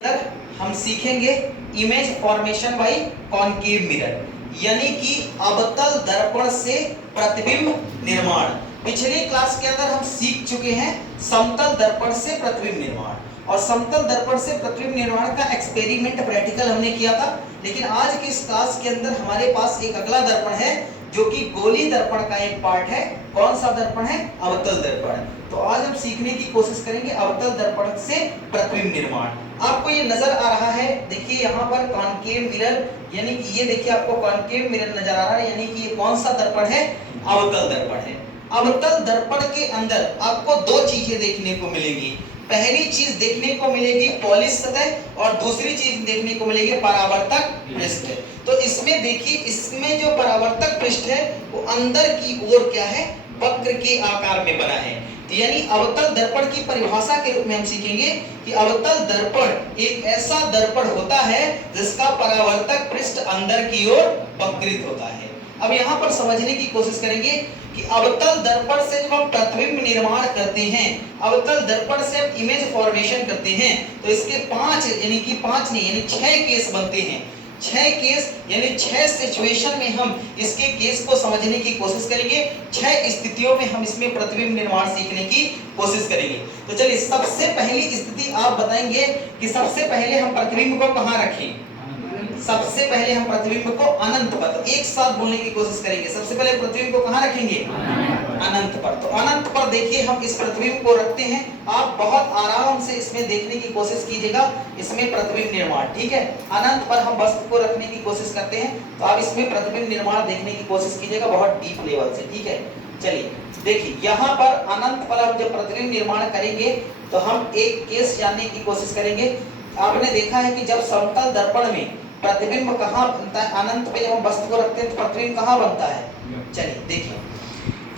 हम सीखेंगे image formation by concave mirror, यानी कि अवतल दर्पण से प्रतिबिंब निर्माण। पिछले क्लास के अंदर हम सीख चुके हैं समतल दर्पण से प्रतिबिंब निर्माण, और समतल दर्पण से प्रतिबिंब निर्माण का एक्सपेरिमेंट प्रैक्टिकल हमने किया था। लेकिन आज की इस क्लास के अंदर हमारे पास एक अगला दर्पण है जो कि गोली दर्पण का एक पार्ट है। कौन सा दर्पण है? अवतल दर्पण। तो आज हम सीखने की कोशिश करेंगे अवतल दर्पण से प्रतिबिंब निर्माण। आपको ये नजर आ रहा है, देखिए यहाँ पर कॉनकेव मिरर, यानी कि ये देखिए आपको कॉनकेव मिरर नजर आ रहा है, यानी कि ये कौन सा दर्पण है? अवतल दर्पण है। अवतल दर्पण के अंदर आपको दो चीजें देखने को मिलेगी। पहली चीज देखने को मिलेगी पॉलिश सतह, और दूसरी चीज देखने को मिलेगी परावर्तक पृष्ठ। तो इसमें देखिए, इसमें जो परावर्तक पृष्ठ है वो अंदर की ओर क्या है? वक्र के आकार में बना है। तो यानी अवतल दर्पण की परिभाषा के रूप में हम सीखेंगे कि अवतल दर्पण एक ऐसा दर्पण होता है जिसका परावर्तक पृष्ठ अंदर की ओर वक्रित होता है। अब यहाँ पर समझने की कोशिश करेंगे कि अवतल दर्पण से जब हम प्रतिबिंब निर्माण करते हैं, अवतल दर्पण से हम इमेज फॉर्मेशन करते हैं, तो इसके पांच यानी 6 केस बनते हैं। 6 केस यानी 6 सिचुएशन में हम इसके केस को समझने की कोशिश करेंगे। 6 स्थितियों में हम इसमें प्रतिबिंब निर्माण सीखने की कोशिश करेंगे। तो चलिए, सबसे पहली स्थिति आप बताएंगे कि सबसे पहले हम प्रतिबिंब को कहाँ रखें? सबसे पहले हम प्रतिबिंब को अनंत पर, तो एक साथ बोलने की कोशिश करेंगे। सबसे पहले प्रतिबिंब को कहाँ रखेंगे? अनंत पर। तो अनंत पर देखिए हम इस प्रतिबिंब को रखते हैं। आप बहुत आराम से इसमें देखने की कोशिश कीजिएगा, इसमें प्रतिबिंब निर्माण, ठीक है। अनंत पर हम वस्तु को रखने की कोशिश करते हैं, तो आप इसमें प्रतिबिंब निर्माण देखने की कोशिश कीजिएगा बहुत डीप लेवल से, ठीक है। चलिए देखिए, यहाँ पर अनंत पर हम जब प्रतिबिंब निर्माण करेंगे तो हम एक केस जानने की कोशिश करेंगे। आपने देखा है कि जब समतल दर्पण में प्रतिबिंब कहाँ बनता है? अनंत पे जब हम वस्तु को रखते हैं तो प्रतिबिंब कहाँ बनता है? चलिए देखिए,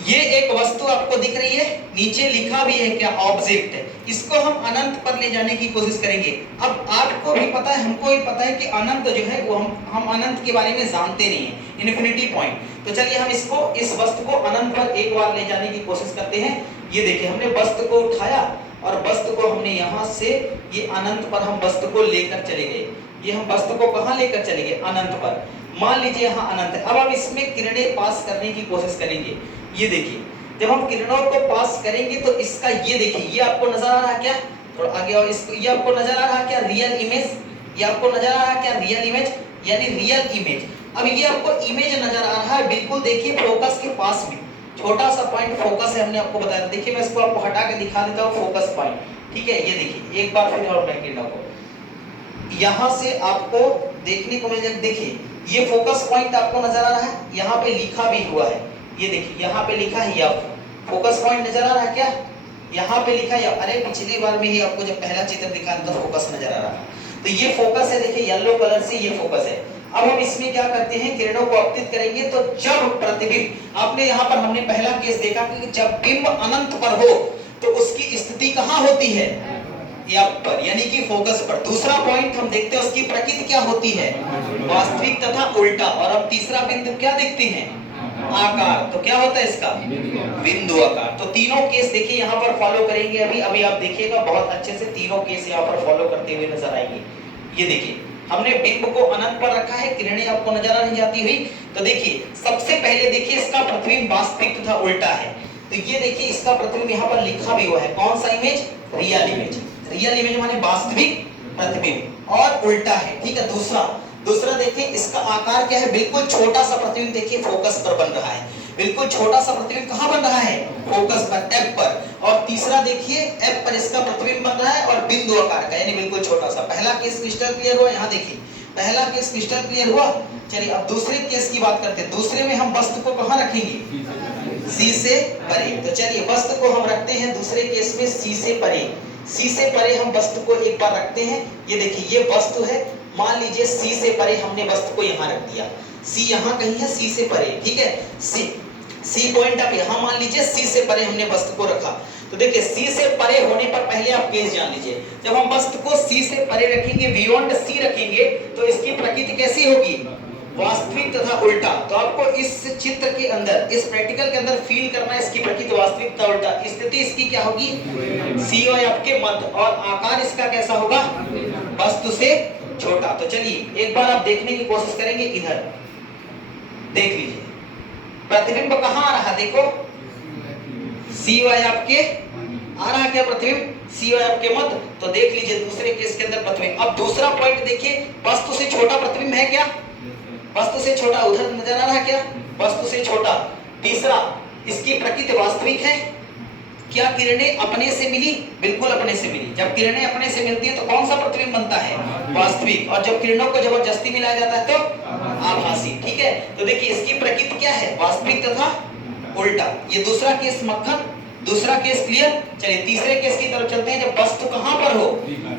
ये एक वस्तु आपको दिख रही है, नीचे लिखा भी है क्या? ऑब्जेक्ट है। इसको हम अनंत पर ले जाने की कोशिश करेंगे। अब आपको भी पता है, हमको भी पता है कि अनंत जो है वो हम अनंत के बारे में जानते नहीं है, इन्फिनिटी पॉइंट। तो चलिए हम इस वस्तु को अनंत पर एक बार ले जाने की कोशिश करते हैं। ये देखिए, हमने वस्तु को उठाया और वस्तु को हमने यहाँ से ये अनंत पर हम वस्तु को लेकर चले गए। ये हम वस्तु को कहाँ लेकर चले गए? अनंत पर। मान लीजिए यहाँ अनंत है। अब हम इसमें किरणें पास करने की कोशिश करेंगे। ये देखिए, जब हम किरणों को पास करेंगे तो इसका ये देखिए, ये आपको नजर आ रहा है क्या? थोड़ा आगे और इसको, ये आपको नजर आ रहा है क्या? Real image. ये आपको नजर आ रहा है क्या? रियल इमेज, यानी रियल इमेज। अब ये आपको इमेज नजर आ रहा है, बिल्कुल देखिए फोकस के पास में छोटा सा पॉइंट फोकस है, हमने आपको बताया। देखिए मैं इसको आपको हटा के दिखा देता हूँ, फोकस पॉइंट, ठीक है। ये देखिए एक बार फिर और मैं किरणों को यहाँ से आपको देखने को मिल जाए। देखिए ये फोकस पॉइंट आपको नजर आ रहा है, यहाँ पे लिखा भी हुआ है। ये देखिए यहाँ पे लिखा है, या फोकस पॉइंट नजर आ रहा है क्या? यहाँ पे लिखा है। अरे पिछली बार में ही आपको जब पहला चित्र दिखा तो फोकस नजर आ रहा है। तो ये फोकस है, देखिए येलो कलर से ये फोकस है। अब हम इसमें क्या करते हैं? किरणों को आपतित करेंगे। तो जब प्रतिबिंब, आपने यहाँ पर हमने पहला केस देखा कि जब बिंब अनंत पर हो तो उसकी स्थिति कहाँ होती है? या पर, यानी कि फोकस पर। दूसरा पॉइंट हम देखते हैं उसकी प्रकृति क्या होती है? वास्तविक तथा उल्टा। और अब तीसरा बिंदु क्या देखते हैं? आकार। तो क्या होता है इसका? बिंदु आकार। तो तीनों केस देखिए यहाँ पर फॉलो करेंगे। अभी आप देखिएगा बहुत अच्छे से तीनों केस यहाँ पर फॉलो करते हुए नजर आएंगे। ये देखिए हमने बिंब को अनंत पर रखा है, किरणें आपको नजर आ नहीं जाती हुई। तो देखिए सबसे पहले देखिए इसका प्रतिबिंब वास्तविक तथा उल्टा है। तो ये देखिए इसका प्रतिबिंब यहाँ पर लिखा भी हुआ है। कौन सा image? Real image. Real image माने वास्तविक प्रतिबिंब, और उल्टा है, ठीक है। दूसरा देखिए इसका आकार क्या है? बिल्कुल छोटा सा प्रतिबिंब देखिए फोकस पर बन रहा है। बिल्कुल छोटा सा प्रतिबिंब कहाँ बन रहा है? फोकस पर, एफ पर। और तीसरा देखिए एफ पर इसका प्रतिबिंब बन रहा है और बिंदु आकार का, यानी बिल्कुल छोटा सा। पहला केस क्रिस्टल क्लियर हुआ, यहाँ देखिए पहला केस क्रिस्टल क्लियर हुआ। चलिए अब दूसरे केस की बात करते हैं। दूसरे में हम वस्तु को कहाँ रखेंगे? सी से परे। तो चलिए वस्तु को हम रखते हैं दूसरे केस में सी से परे। सी से परे हम वस्तु को एक बार रखते हैं। ये देखिए ये वस्तु है, मान लीजिए सी से परे हमने वस्तु को यहाँ रख दिया। सी यहाँ कहीं है, सी से परे, ठीक है। सी पॉइंट आप यहाँ मान लीजिए, सी से परे हमने वस्तु को रखा। तो देखिए सी से परे होने पर पहले आप केस जान लीजिए, जब हम वस्तु को सी से परे रखेंगे, बियॉन्ड सी रखेंगे, तो इसकी प्रकृति कैसी होगी? वास्तविक तथा उल्टा। तो आपको इस चित्र के अंदर, इस प्रैक्टिकल के अंदर फील करना है इसकी प्रकृति वास्तविक तथा उल्टा। स्थिति इसकी क्या होगी? सी और आपके मध्य, और आकार इसका कैसा होगा? वस्तु से छोटा। तो चलिए एक बार आप देखने की कोशिश करेंगे, इधर देख लीजिए प्रतिबिंब कहाँ आ रहा, देखो सी वाई आपके आ रहा क्या प्रतिबिंब, सी वाई आपके मध्य। तो देख लीजिए दूसरे केस के अंदर प्रतिबिंब। अब दूसरा पॉइंट देखिए, वस्तु से छोटा प्रतिबिंब है क्या, वस्तु से छोटा उधर नजर आ रहा क्या, वस्तु से छोटा। तीसरा, इसकी प्रकृति वास्तविक है, क्या किरणें अपने से मिली, बिल्कुल अपने से मिली। जब किरणें अपने से मिलती हैं तो कौन सा प्रतिबिंब बनता है, वास्तविक। और जब किरणों को जबरदस्ती मिलाया जाता है तो आभासी। ठीक है, तो देखिए इसकी प्रकृति क्या है, वास्तविक तथा उल्टा। ये दूसरा केस मक्खन, दूसरा केस क्लियर। चलिए तीसरे केस की तरफ चलते हैं। जब वस्तु कहां पर हो,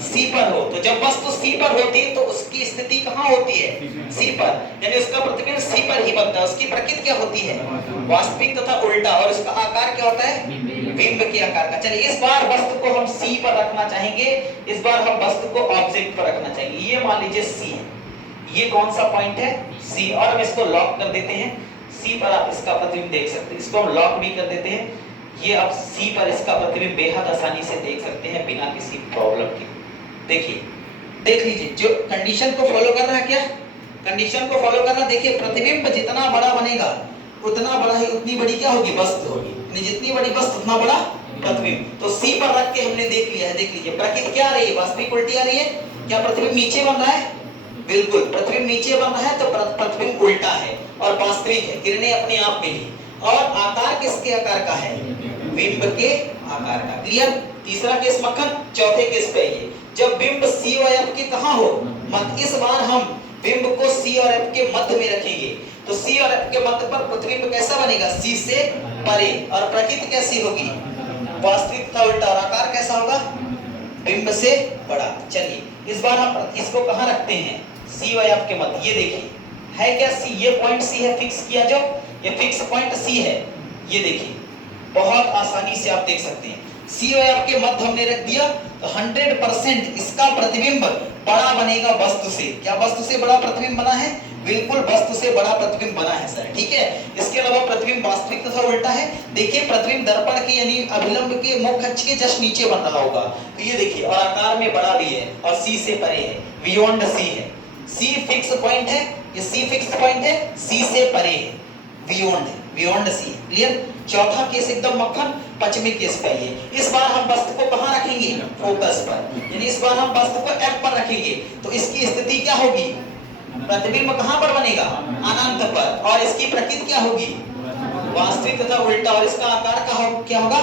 सी पर हो। तो जब वस्तु सी पर होती है तो उसकी स्थिति कहां होती है, सी पर, यानी उसका प्रतिबिंब सी पर ही बनता है। उसकी प्रकृति क्या होती है, वास्तविक तथा उल्टा। और उसका आकार क्या होता है, बिंब के आकार का। चलिए इस बार वस्तु को हम सी पर रखना चाहेंगे, इस बार हम वस्तु को ऑब्जेक्ट पर रखना चाहेंगे। ये मान लीजिए सी है, ये कौन सा पॉइंट है, सी। और हम इसको लॉक कर देते हैं, सी पर आप इसका प्रतिबिंब देख सकते हैं। इसको हम लॉक भी कर देते हैं। ये अब सी पर इसका प्रतिबिंब बेहद आसानी से देख सकते हैं बिना किसी प्रॉब्लम के। देखिए देख लीजिए, जो कंडीशन को फॉलो कर रहा है, क्या कंडीशन को फॉलो कर रहा है। देखिए प्रतिबिंब जितना बड़ा बनेगा उतना बड़ा ही, उतनी बड़ी क्या होगी, वस्तु होगी। यानी जितनी बड़ी वस्तु उतना बड़ा प्रतिबिंब। तो सी पर रख के हमने देख लिया है। देख लीजिए प्रकृति क्या आ रही है, वास्तविक उल्टी आ रही है। क्या प्रतिबिंब नीचे बन रहा है, बिल्कुल प्रतिबिंब नीचे बन रहा है, तो प्रतिबिंब उल्टा है और वास्तविक है, किरणें अपने आप मिली। और आकार किसके आकार का है, बिंब के आकार का। क्लियर। तीसरा केस मक्खन, चौथे केस पे ये जब बिंब सी और एफ के कहां हो, मध्य। इस बार हम बिंब को सी और एफ के मध्य में रखेंगे। तो सी और एफ के मध्य पर प्रतिबिंब कैसा बनेगा, सी से परे। और प्रकृति कैसी होगी, वास्तविक तथा उल्टा। और आकार कैसा होगा, बिंब से बड़ा। चलिए इस बार हम इसको कहां रखते हैं, सी और एफ के मध्य। ये देखिए है क्या सी, ये पॉइंट सी है, फिक्स किया जो ये फिक्स पॉइंट सी है। ये देखिए बहुत आसानी से आप देख सकते हैं, सी और एफ के मध्य हमने रख दिया। तो 100% इसका प्रतिबिंब बड़ा बनेगा वस्तु से। क्या वस्तु से बड़ा प्रतिबिंब बना है, बिल्कुल वस्तु से बड़ा प्रतिबिंब बना है सर। ठीक है, इसके अलावा प्रतिबिंब वास्तविक तथा उल्टा है। देखिए प्रतिबिंब दर्पण के यानी अभिलंब के मुख्य अक्ष के जस्ट नीचे बन रहा होगा। तो ये देखिए, और आकार में बड़ा भी है और सी से परे है, बियॉन्ड सी है। सी फिक्स पॉइंट है, ये सी फिक्स पॉइंट है, सी से परे है, बियॉन्ड है, बियॉन्ड सी। क्लियर। चौथा केस एकदम मक्खन, पांचवें केस पे ये। इस बार हम वस्तु को कहां रखेंगे, फोकस पर। यानी इस बार हम वस्तु को एफ पर रखेंगे। तो इसकी स्थिति क्या होगी, प्रतिबिंब कहां पर बनेगा, अनंत पर। और इसकी प्रकृति क्या होगी, वास्तविक तथा उल्टा। और इसका आकार का क्या होगा,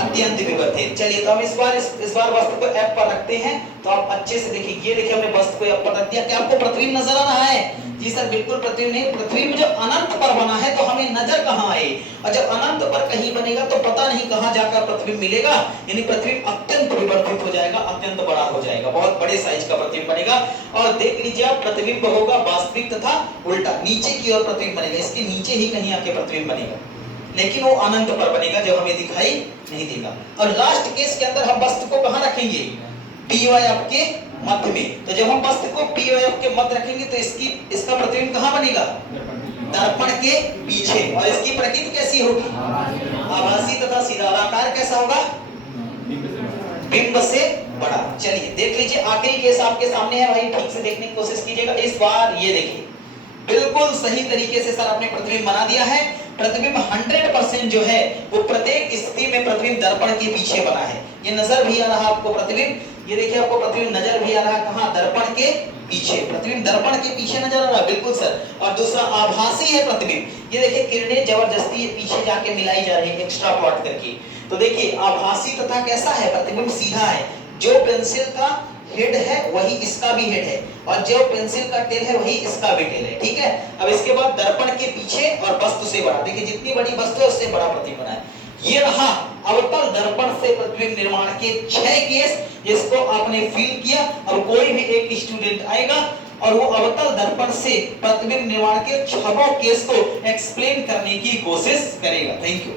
अत्यंत विवर्तित। चलिए तो हम इस बार वस्तु को एफ पर रखते हैं। तो आप अच्छे से देखिए, ये देखिए हमने वस्तु को एफ पर रख दिया। क्या आपको प्रतिबिंब नजर आ रहा है, जी सर बिल्कुल प्रतिबिंब नहीं। प्रतिबिंब जब अनंत पर बना है तो हमें नजर कहां आए, और जब अनंत पर कहीं बनेगा तो पता नहीं कहां जाकर प्रतिबिंब मिलेगा। यानी प्रतिबिंब अत्यंत विवर्तित हो जाएगा, अत्यंत बड़ा हो जाएगा, बहुत बड़े साइज का प्रतिबिंब बनेगा। और देख लीजिए आप, प्रतिबिंब होगा वास्तविक तथा उल्टा। नीचे की ओर प्रतिबिंब बनेगा, इसके नीचे ही कहीं आके प्रतिबिंब बनेगा, लेकिन वो अनंत पर बनेगा जो हमें दिखाई नहीं देगा। और लास्ट केस के अंदर हम वस्तु को कहां रखेंगे, पी और एफ के मध्य में। तो जब हम वस्तु को पी और एफ के मध्य रखेंगे तो इसका प्रतिबिंब कहां बनेगा, दर्पण के पीछे। और इसकी प्रकृति कैसी होगी, आभासी तथा सीधा। आकार कैसा होगा, बिंब से बड़ा। चलिए देख लीजिए आखिरी केस आपके सामने है भाई, ठीक से देखने की कोशिश कीजिएगा। इस बार ये देखिए बिल्कुल सही तरीके से सर आपने प्रतिबिंब बना दिया है। प्रतिबिंब 100% जो है वो प्रत्येक स्थिति में प्रतिबिंब दर्पण के पीछे बना है। ये नजर भी आ रहा आपको प्रतिबिंब, ये देखिए आपको प्रतिबिंब नजर भी आ रहा है कहां, दर्पण के पीछे। प्रतिबिंब दर्पण के पीछे नजर आ रहा है, बिल्कुल सर। और दूसरा आभासी है प्रतिबिंब। ये देखिए किरणें जबरदस्ती पीछे जाके मिलाई जा रही है एक्स्ट्रा प्लॉट करके। तो देखिए आभासी तथा कैसा है, प्रतिबिंब सीधा है। जो पेंसिल का हेड है वही इसका भी हेड है, और जो पेंसिल का टेल है वही इसका भी टेल है। ठीक है, अब इसके बाद दर्पण के पीछे और वस्तु से बड़ा। देखिए जितनी बड़ी वस्तु है उससे बड़ा प्रतिबिंब बना है। ये रहा अवतल दर्पण से प्रतिबिंब निर्माण के 6 केस, जिसको आपने फील किया। अब कोई भी एक स्टूडेंट आएगा और वो अवतल दर्पण से प्रतिबिंब निर्माण के 6 केस को एक्सप्लेन करने की कोशिश करेगा। Thank you.